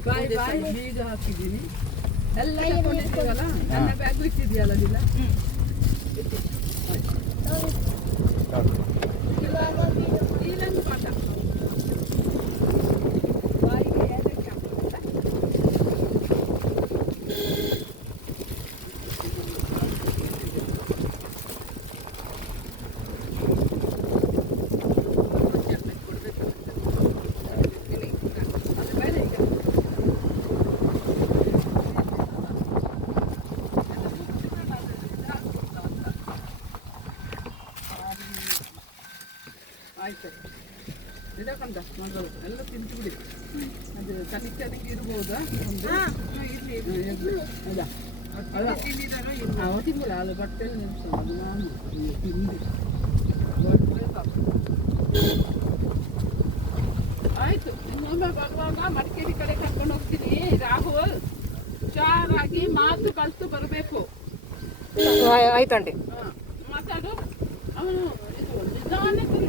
ಬಾಯ್ ಬೀಗ ಹಾಕಿದ್ದೀನಿ ಎಲ್ಲ ತಗೊಂಡಿದ್ದೀವಲ್ಲ ನನ್ನ ಬ್ಯಾಗು ಇಟ್ಟಿದೆಯಲ್ಲ ದಿಲ್ಲ ಇಲ್ಲೊಂದು ಪಾಠ ಬಾಯಿಗೆ ಏಲಕ್ಕಿ ಹಾಕ್ಬೋದಲ್ಲ ಆಯ್ತು ಇದಕ್ಕಂತ ಮಾಡೋದು ಎಲ್ಲ ತಿಂತು ಬಿಡಿ ಅದು ಕನಿಗೆ ಇರ್ಬೋದಾ ಒಂದು ಅಲ್ಲ ತಿಂಗಳ ಅಲ್ಲ ಬಟ್ಟೆಲ್ಲ ನೆನ್ಸೋದು ಅದು ನಾನು ತಿಂದು ಆಯ್ತು ಇನ್ನೊಮ್ಮೆ ಬರುವಾಗ ಮಡಿಕೇರಿ ಕಡೆ ಕರ್ಕೊಂಡು ಹೋಗ್ತೀನಿ ರಾಹುಲ್ ಹುಷಾರಾಗಿ ಮಾತು ಕಲಿತು ಬರಬೇಕು ಆಯ್ತಂಡಿ ಮಾತಾಡು ಅವನು ಇದು ನಿಧಾನಕ್ಕೆ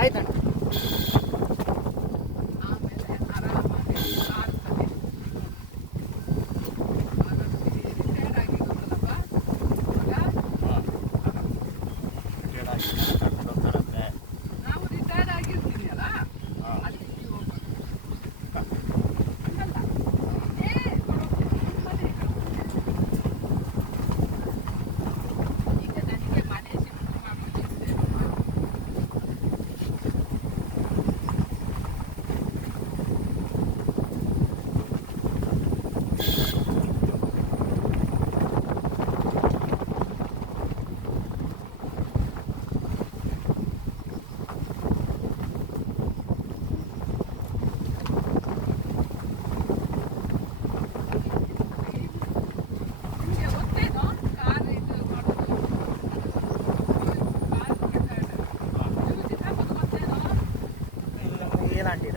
ಆಯ್ತಂಡಿ ಆಮೇಲೆ ಆರಾಮಾಗಿ ಆಡ್ತಾನೆ ರಿಟೈರ್ಡ್ ಆಗಿರೋದಲ್ಲಪ್ಪ ನಾವು ರಿಟೈರ್ಡ್ ಆಗಿರ್ತೀನಿ ಅಲ್ಲ ಅಲ್ಲಿ ಹೋಗ್ಬೇಕು ಹಂಗಲ್ಲ ಈಗ ನನಗೆ ಮನೆ ಶಿಫ್ಟ್ ಮಾಡ್ಬಿಟ್ಟಿದ್ದೆ ನಿಮಗೆ ಗೊತ್ತೇನೋ ಕಾರ್ ಇದು ಮಾಡೋದು ಕಾರ್ ಗೊತ್ತೇನೋ ಏನಾಂಟಿ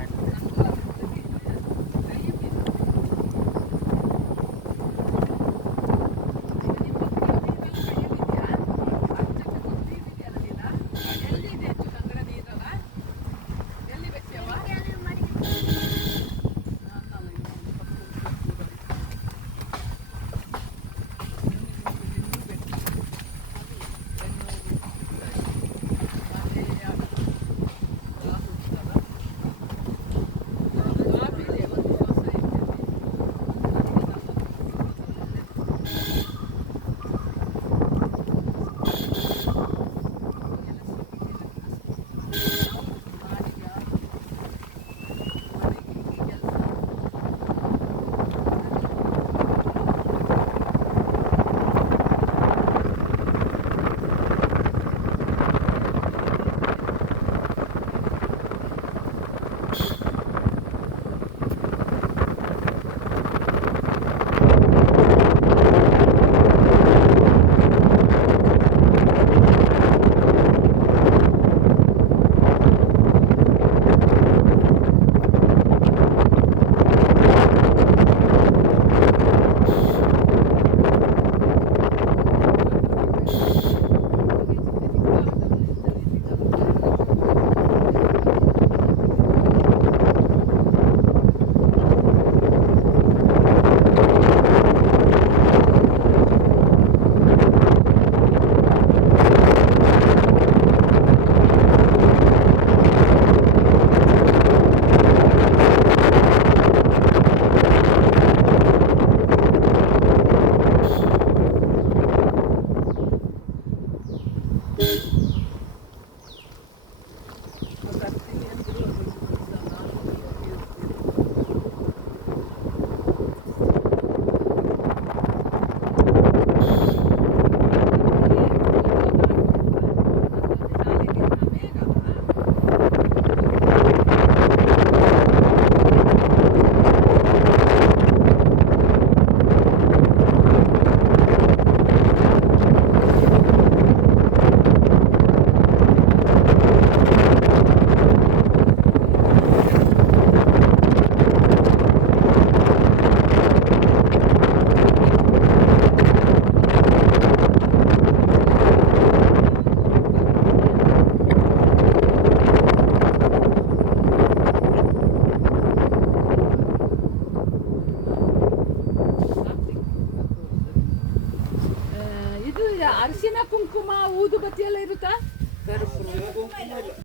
ಅರಿಶಿನ ಕುಂಕುಮ ಊದುಬತ್ತಿ ಎಲ್ಲ ಇರುತ್ತಾ?